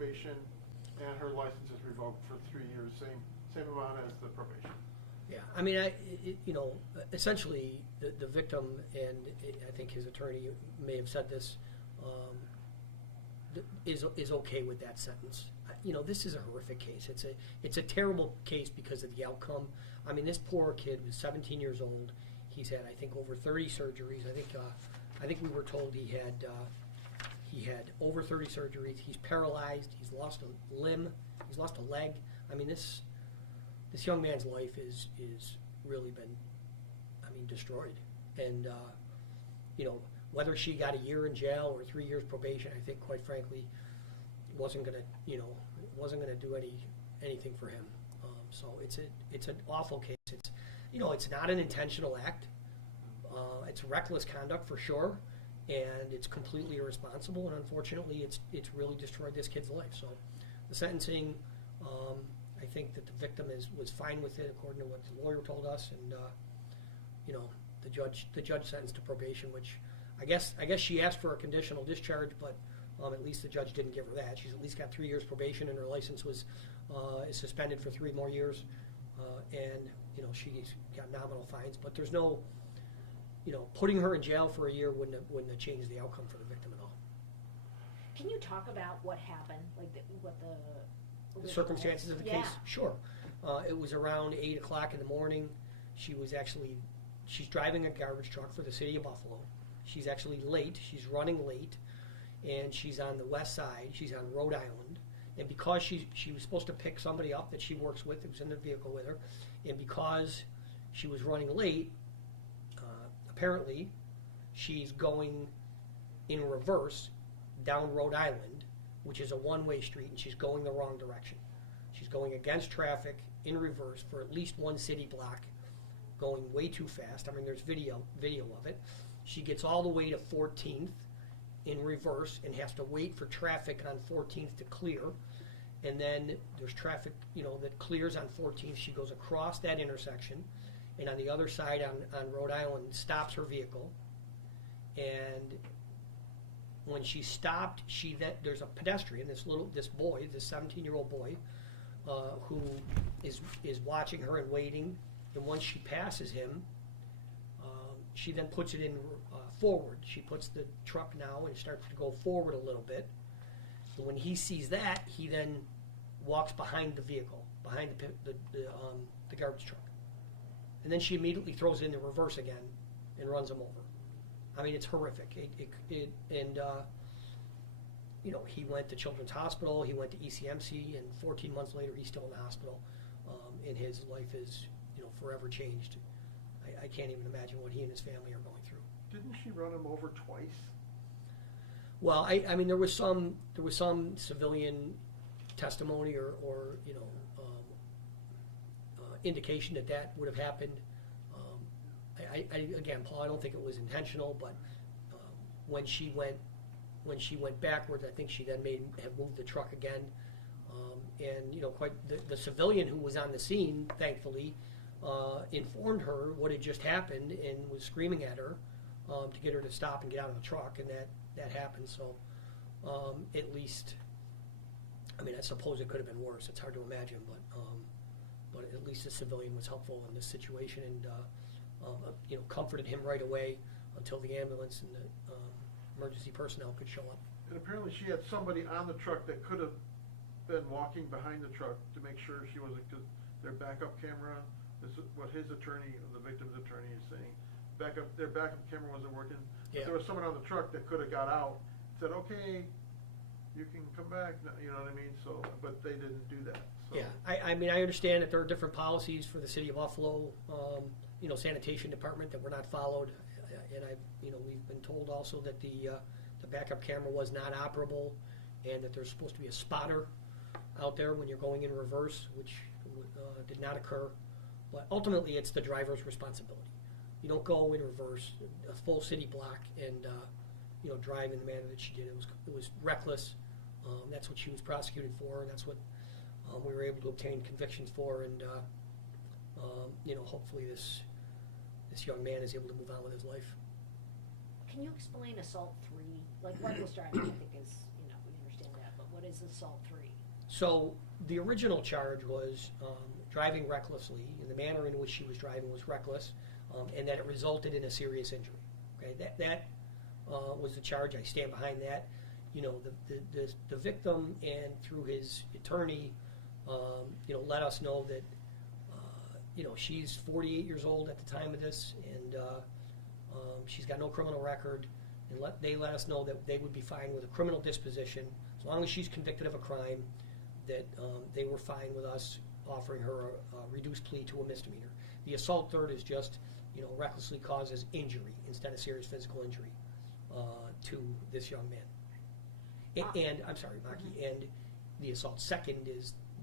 probation, and her license is revoked for 3 years, same amount as the probation. Yeah, I mean, essentially, the victim, and I think his attorney may have said this, is okay with that sentence. This is a horrific case. It's a terrible case because of the outcome. I mean, this poor kid was 17 years old. He's had, I think, over 30 surgeries. I think we were told he had over 30 surgeries. He's paralyzed. He's lost a limb. He's lost a leg. I mean, this young man's life is really been, destroyed. And whether she got a year in jail or 3 years probation, I think, quite frankly, wasn't gonna do anything for him. So it's an awful case. It's not an intentional act. It's reckless conduct for sure, and it's completely irresponsible. And unfortunately, it's really destroyed this kid's life. So the sentencing, I think that the victim was fine with it, according to what the lawyer told us, and the judge sentenced to probation, which I guess she asked for a conditional discharge, but at least the judge didn't give her that. She's at least got 3 years probation, and her license is suspended for 3 more years, and she's got nominal fines. But there's no, putting her in jail for a year wouldn't have changed the outcome for the victim at all. Can you talk about what happened, like what the circumstances of the yeah. case? Sure. It was around 8 o'clock in the morning. She's driving a garbage truck for the city of Buffalo. She's actually late. She's running late, and she's on the west side. She's on Rhode Island, and because she was supposed to pick somebody up that she works with, that was in the vehicle with her, and because she was running late, apparently she's going in reverse down Rhode Island, which is a one-way street, and she's going the wrong direction. She's going against traffic in reverse for at least one city block, going way too fast. I mean, there's video of it. She gets all the way to 14th in reverse and has to wait for traffic on 14th to clear. And then there's traffic, that clears on 14th. She goes across that intersection, and on the other side on Rhode Island stops her vehicle. And when she stopped, there's a pedestrian, this 17-year-old boy, who is watching her and waiting. And once she passes him, she then puts it in forward. She puts the truck now and starts to go forward a little bit. And when he sees that, he then walks behind the vehicle, behind the garbage truck. And then she immediately throws it into reverse again and runs him over. I mean, it's horrific. He went to Children's Hospital, he went to ECMC, and 14 months later, he's still in the hospital. And his life is, forever changed. I can't even imagine what he and his family are going through. Didn't she run him over twice? Well, I mean, there was some civilian testimony or indication that would have happened. Again, Paul, I don't think it was intentional, but when she went backwards, I think she then have moved the truck again, and quite the civilian who was on the scene, thankfully, informed her what had just happened and was screaming at her to get her to stop and get out of the truck, and that happened. So at least, I mean, I suppose it could have been worse. It's hard to imagine, but at least the civilian was helpful in this situation and comforted him right away until the ambulance and the emergency personnel could show up. And apparently she had somebody on the truck that could have been walking behind the truck to make sure she wasn't, because their backup camera, this is what his attorney, the victim's attorney, is saying. Their backup camera wasn't working. Yeah. There was someone on the truck that could have got out, said, okay, you can come back, you know what I mean? So, but they didn't do that. So. Yeah, I mean, I understand that there are different policies for the city of Buffalo, sanitation department that were not followed, and we've been told also that the backup camera was not operable, and that there's supposed to be a spotter out there when you're going in reverse, which did not occur. But ultimately, it's the driver's responsibility. You don't go in reverse a full city block and drive in the manner that she did. It was reckless. That's what she was prosecuted for, and that's what we were able to obtain convictions for. And hopefully this young man is able to move on with his life. Can you explain assault 3? Like reckless driving, I think is we understand that, but what is assault 3? So the original charge was driving recklessly, and the manner in which she was driving was reckless, and that it resulted in a serious injury. Okay, that was the charge. I stand behind that. You know, the victim, and through his attorney, you know, let us know that you know, she's 48 years old at the time of this, and she's got no criminal record. And they let us know that they would be fine with a criminal disposition as long as she's convicted of a crime. That they were fine with us offering her a reduced plea to a misdemeanor. The assault third is just, you know, recklessly causes injury instead of serious physical injury to this young man. And I'm sorry, Maki. And the assault second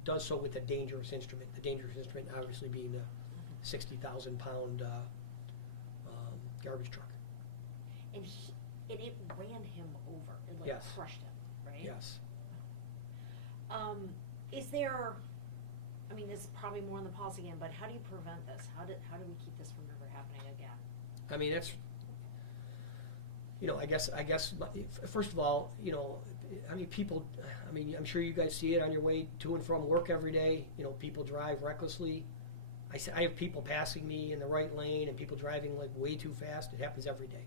does so with a dangerous instrument. The dangerous instrument, obviously, being a 60,000-pound garbage truck. And it ran him over. It like Yes. crushed him, right? Yes. Is there? I mean, this is probably more in the policy again, but how do you prevent this? How do we keep this from ever happening again? I mean, it's, you know, I guess, first of all, you know, I mean, people, I mean, I'm sure you guys see it on your way to and from work every day. You know, people drive recklessly. I have people passing me in the right lane and people driving like way too fast. It happens every day.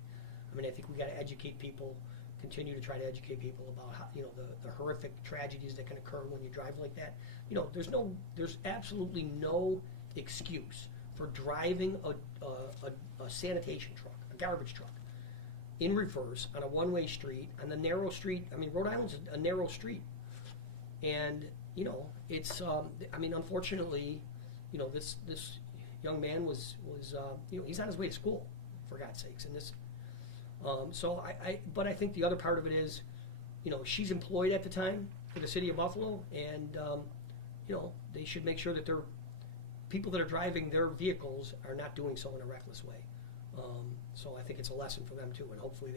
I mean, I think we got to educate people, continue to try to educate people about how, you know, the horrific tragedies that can occur when you drive like that. You know, there's absolutely no excuse for driving a sanitation truck, a garbage truck, in reverse on a one-way street, on a narrow street. I mean, Rhode Island's a narrow street. And, you know, it's, I mean, unfortunately, you know, this young man was you know, he's on his way to school, for God's sakes. And this, so but I think the other part of it is, you know, she's employed at the time for the city of Buffalo, and, you know, they should make sure that people that are driving their vehicles are not doing so in a reckless way. So I think it's a lesson for them too, and hopefully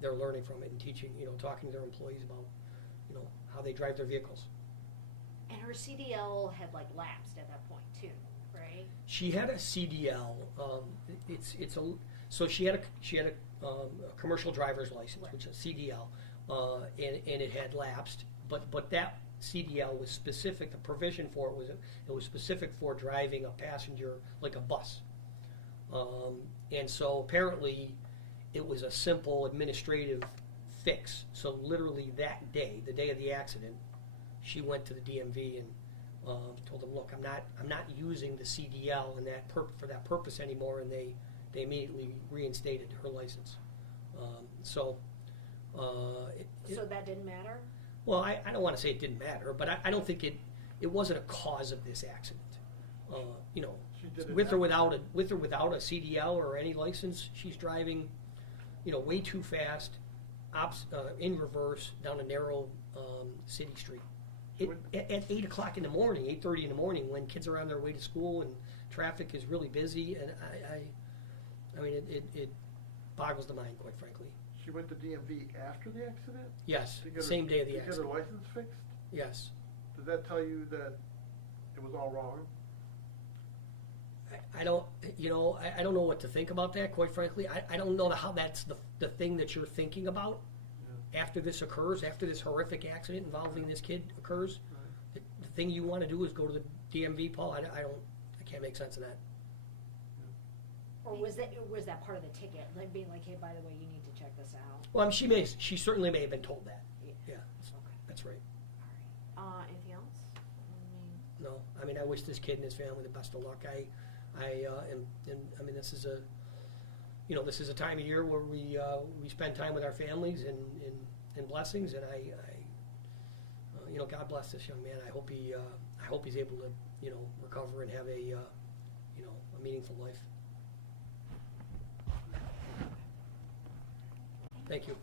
they're learning from it and teaching, you know, talking to their employees about, you know, how they drive their vehicles. And her CDL had like lapsed at that point too, right? She had a CDL. So she had a commercial driver's license, Right. which is a CDL, and it had lapsed. But that CDL was specific. The provision for it was specific for driving a passenger like a bus. And so apparently it was a simple administrative fix. So literally that day, the day of the accident, she went to the DMV and told them, look, I'm not using the CDL for that purpose anymore, and they immediately reinstated her license. So that didn't matter? Well, I don't want to say it didn't matter, but I don't think it wasn't a cause of this accident. You know, with or without a CDL or any license, she's driving, you know, way too fast, in reverse down a narrow city street. At 8 o'clock in the morning, 8:30 in the morning, when kids are on their way to school and traffic is really busy, and I mean, it boggles the mind, quite frankly. She went to DMV after the accident? Yes, same day of the accident. To get her license fixed? Yes. Did that tell you that it was all wrong? I don't, you know, I don't know what to think about that, quite frankly. I don't know how that's the thing that you're thinking about after this occurs, after this horrific accident involving this kid occurs. Right. The thing you want to do is go to the DMV, Paul. I can't make sense of that. Or was that part of the ticket, like being like, hey, by the way, you need to check this out? Well, she certainly may have been told that. Yeah. Okay. That's right. All right. Anything else? No. I mean, I wish this kid and his family the best of luck. I mean, this is a time of year where we spend time with our families and blessings, and you know, God bless this young man. I hope he's able to, you know, recover and have a you know, a meaningful life. Thank you.